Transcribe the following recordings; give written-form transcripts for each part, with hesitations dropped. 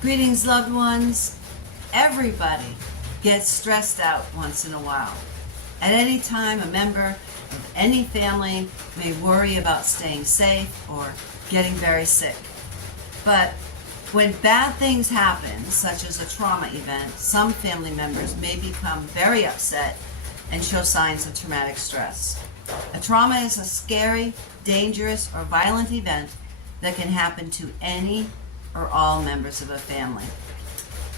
Greetings, loved ones. Everybody gets stressed out once in a while. At any time, a member of any family may worry about staying safe or getting very sick. But when bad things happen, such as a trauma event, some family members may become very upset and show signs of traumatic stress. A trauma is a scary, dangerous, or violent event that can happen to any or all members of a family.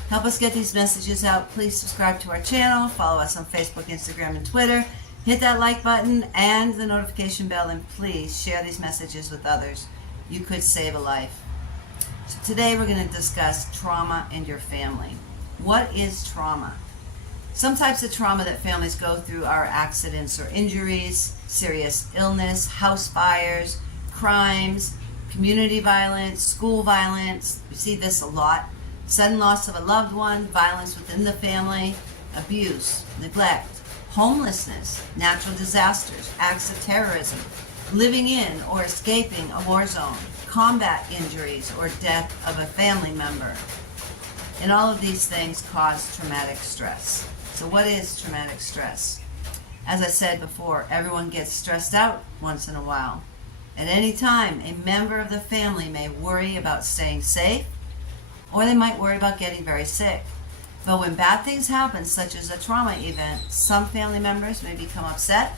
Help us get these messages out. Please subscribe to our channel, follow us on Facebook, Instagram, and Twitter. Hit that like button and the notification bell, and please share these messages with others. You could save a life. So today we're going to discuss trauma in your family. What is trauma? Some types of trauma that families go through are accidents or injuries, serious illness, house fires, crimes, community violence, school violence. We see this a lot. Sudden loss of a loved one, violence within the family, abuse, neglect, homelessness, natural disasters, acts of terrorism, living in or escaping a war zone, combat injuries, or death of a family member. And all of these things cause traumatic stress. So what is traumatic stress? As I said before, everyone gets stressed out once in a while. At any time, a member of the family may worry about staying safe, or they might worry about getting very sick. But when bad things happen, such as a trauma event, some family members may become upset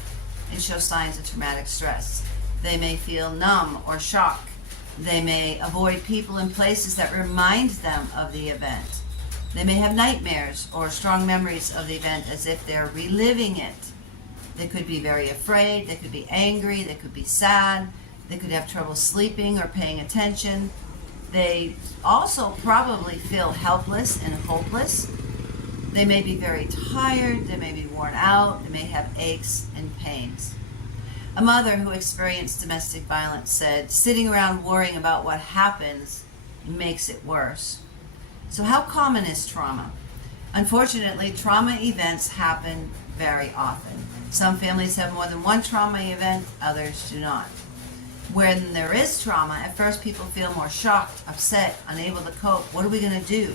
and show signs of traumatic stress. They may feel numb or shock. They may avoid people and places that remind them of the event. They may have nightmares or strong memories of the event as if they're reliving it. They could be very afraid. They could be angry. They could be sad. They could have trouble sleeping or paying attention. They also probably feel helpless and hopeless. They may be very tired. They may be worn out. They may have aches and pains. A mother who experienced domestic violence said, "Sitting around worrying about what happens makes it worse." So how common is trauma? Unfortunately, trauma events happen very often. Some families have more than one trauma event, others do not. When there is trauma, at first people feel more shocked, upset, unable to cope. What are we going to do?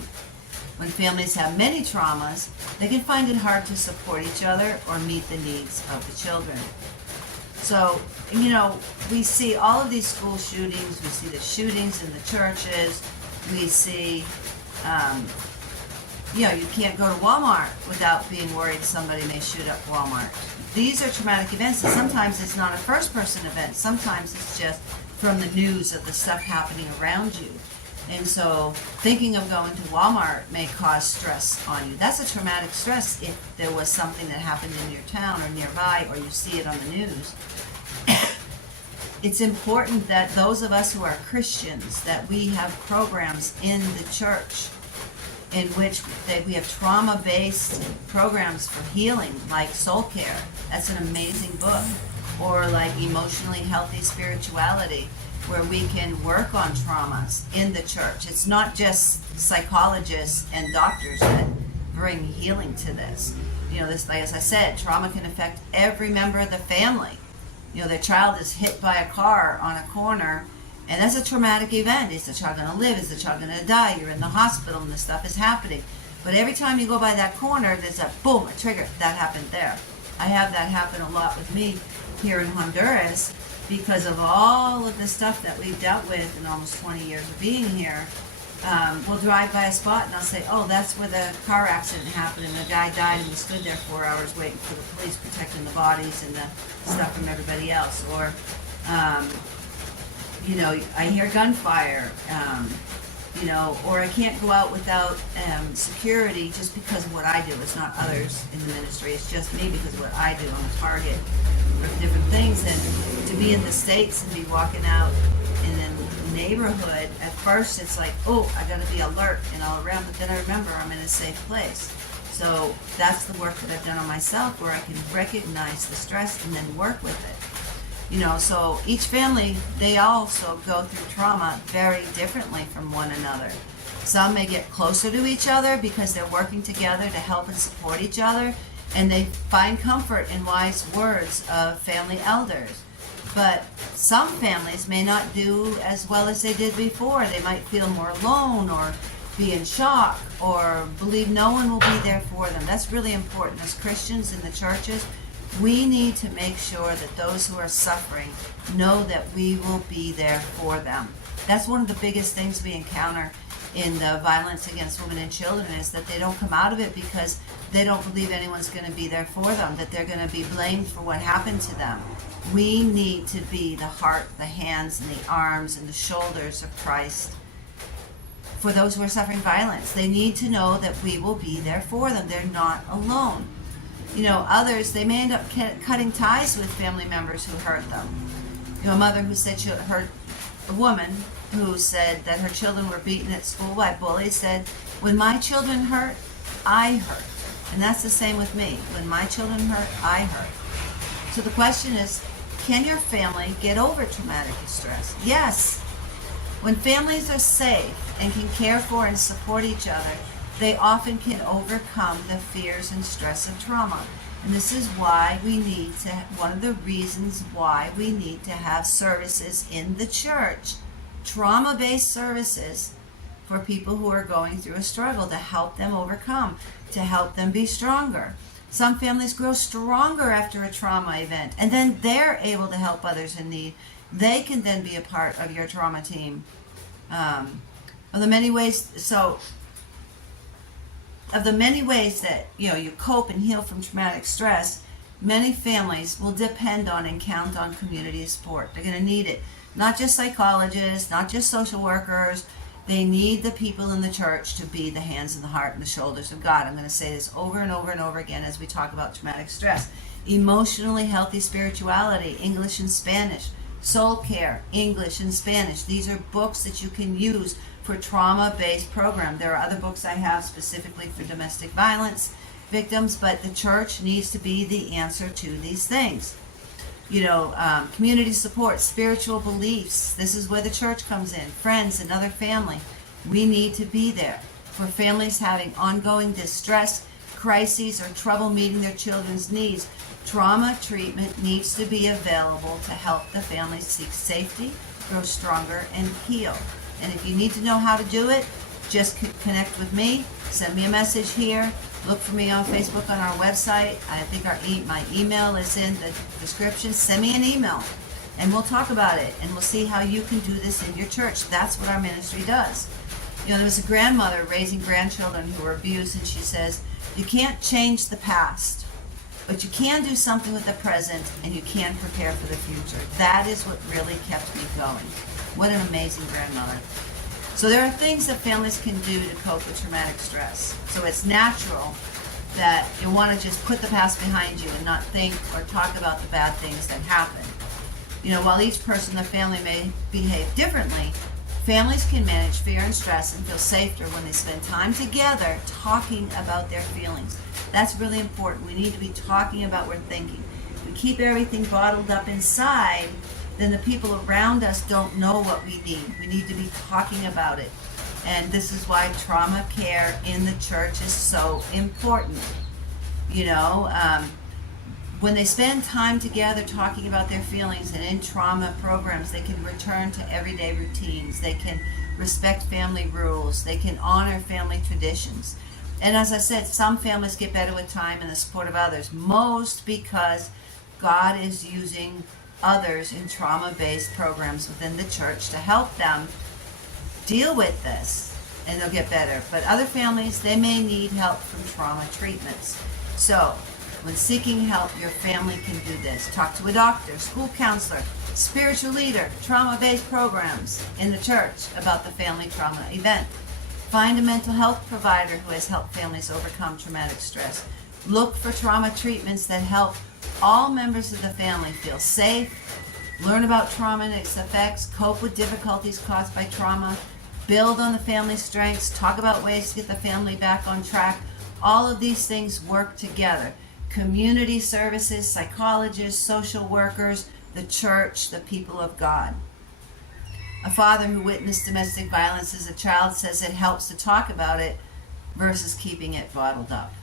When families have many traumas, they can find it hard to support each other or meet the needs of the children. So, we see all of these school shootings, we see the shootings in the churches, we see, you can't go to Walmart without being worried somebody may shoot up Walmart. These are traumatic events, and sometimes it's not a first-person event. Sometimes it's just from the news of the stuff happening around you. And so thinking of going to Walmart may cause stress on you. That's a traumatic stress if there was something that happened in your town or nearby, or you see it on the news. It's important that those of us who are Christians, that we have programs in the church in which we have trauma-based programs for healing, like Soul Care. That's an amazing book. Or like Emotionally Healthy Spirituality, where we can work on traumas in the church. It's not just psychologists and doctors that bring healing to this. This, like as I said, trauma can affect every member of the family. Their child is hit by a car on a corner, and that's a traumatic event. Is the child going to live? Is the child going to die? You're in the hospital and this stuff is happening. But every time you go by that corner, there's a boom, a trigger. That happened there. I have that happen a lot with me here in Honduras because of all of the stuff that we've dealt with in almost 20 years of being here. We'll drive by a spot and I'll say, "Oh, that's where the car accident happened and the guy died, and we stood there 4 hours waiting for the police protecting the bodies and the stuff from everybody else." Or I hear gunfire, or I can't go out without security just because of what I do. It's not others in the ministry. It's just me because of what I do. I'm a target of different things. And to be in the States and be walking out in a neighborhood, at first it's like, oh, I got to be alert and all around. But then I remember I'm in a safe place. So that's the work that I've done on myself, where I can recognize the stress and then work with it. So each family, they also go through trauma very differently from one another. Some may get closer to each other because they're working together to help and support each other, and they find comfort in wise words of family elders. But some families may not do as well as they did before. They might feel more alone, or be in shock or believe no one will be there for them. That's really important. As Christians in the churches, we need to make sure that those who are suffering know that we will be there for them. That's one of the biggest things we encounter in the violence against women and children, is that they don't come out of it because they don't believe anyone's going to be there for them, that they're going to be blamed for what happened to them. We need to be the heart, the hands, and the arms, and the shoulders of Christ for those who are suffering violence. They need to know that we will be there for them. They're not alone. You know, others, they may end up cutting ties with family members who hurt them. You know, a mother who said she hurt a woman who said that her children were beaten at school by bullies said, when my children hurt, I hurt. And that's the same with me. When my children hurt, I hurt. So the question is, can your family get over traumatic distress? Yes. When families are safe and can care for and support each other, they often can overcome the fears and stress of trauma. And this is why we need to, one of the reasons why we need to have services in the church, trauma-based services for people who are going through a struggle, to help them overcome, to help them be stronger. Some families grow stronger after a trauma event, and then they're able to help others in need. They can then be a part of your trauma team. Of the many ways that you cope and heal from traumatic stress, many families will depend on and count on community support. They're going to need it. Not just psychologists, not just social workers. They need the people in the church to be the hands and the heart and the shoulders of God. I'm going to say this over and over and over again as we talk about traumatic stress. Emotionally healthy spirituality, English and Spanish. Soul care, English and Spanish. These are books that you can use for trauma-based program. There are other books I have specifically for domestic violence victims, but the church needs to be the answer to these things. Community support, spiritual beliefs. This is where the church comes in. Friends, another family. We need to be there for families having ongoing distress, crises, or trouble meeting their children's needs. Trauma treatment needs to be available to help the family seek safety, grow stronger, and heal. And if you need to know how to do it, just connect with me. Send me a message here. Look for me on Facebook, on our website. I think my email is in the description. Send me an email and we'll talk about it, and we'll see how you can do this in your church. That's what our ministry does. There was a grandmother raising grandchildren who were abused, and she says, you can't change the past, but you can do something with the present, and you can prepare for the future. That is what really kept me going. What an amazing grandmother. So there are things that families can do to cope with traumatic stress. So it's natural that you want to just put the past behind you and not think or talk about the bad things that happened. While each person in the family may behave differently, families can manage fear and stress and feel safer when they spend time together talking about their feelings. That's really important. We need to be talking about what we're thinking. If we keep everything bottled up inside, then the people around us don't know what we need. We need to be talking about it. And this is why trauma care in the church is so important. When they spend time together talking about their feelings and in trauma programs, they can return to everyday routines. They can respect family rules. They can honor family traditions. And as I said, some families get better with time and the support of others. Most because God is using others in trauma-based programs within the church to help them deal with this, and they'll get better. But other families, they may need help from trauma treatments. So when seeking help, your family can do this. Talk to a doctor, school counselor, spiritual leader, trauma-based programs in the church about the family trauma event. Find a mental health provider who has helped families overcome traumatic stress. Look for trauma treatments that help all members of the family feel safe, learn about trauma and its effects, cope with difficulties caused by trauma, build on the family's strengths, talk about ways to get the family back on track. All of these things work together. Community services, psychologists, social workers, the church, the people of God. A father who witnessed domestic violence as a child says it helps to talk about it versus keeping it bottled up.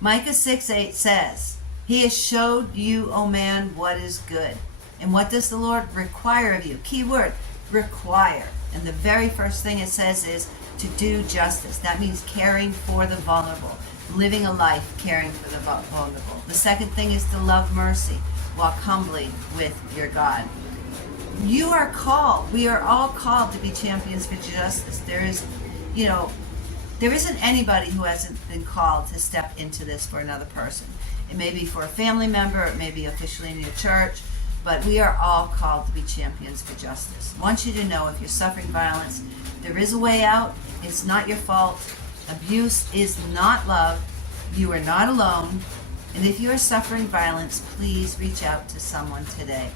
Micah 6:8 says, He has showed you, O man, what is good. And what does the Lord require of you? Key word, require. And the very first thing it says is, to do justice. That means caring for the vulnerable, living a life caring for the vulnerable. The second thing is to love mercy, walk humbly with your God. You are called, we are all called to be champions for justice. There isn't anybody who hasn't been called to step into this for another person. It may be for a family member, it may be officially in your church, but we are all called to be champions for justice. I want you to know, if you're suffering violence, there is a way out. It's not your fault. Abuse is not love. You are not alone. And if you are suffering violence, please reach out to someone today.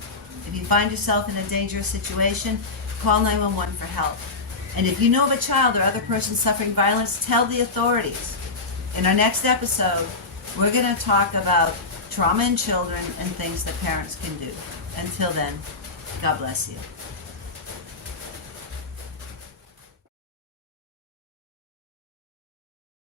If you find yourself in a dangerous situation, call 911 for help. And if you know of a child or other person suffering violence, tell the authorities. In our next episode, we're going to talk about trauma in children and things that parents can do. Until then, God bless you.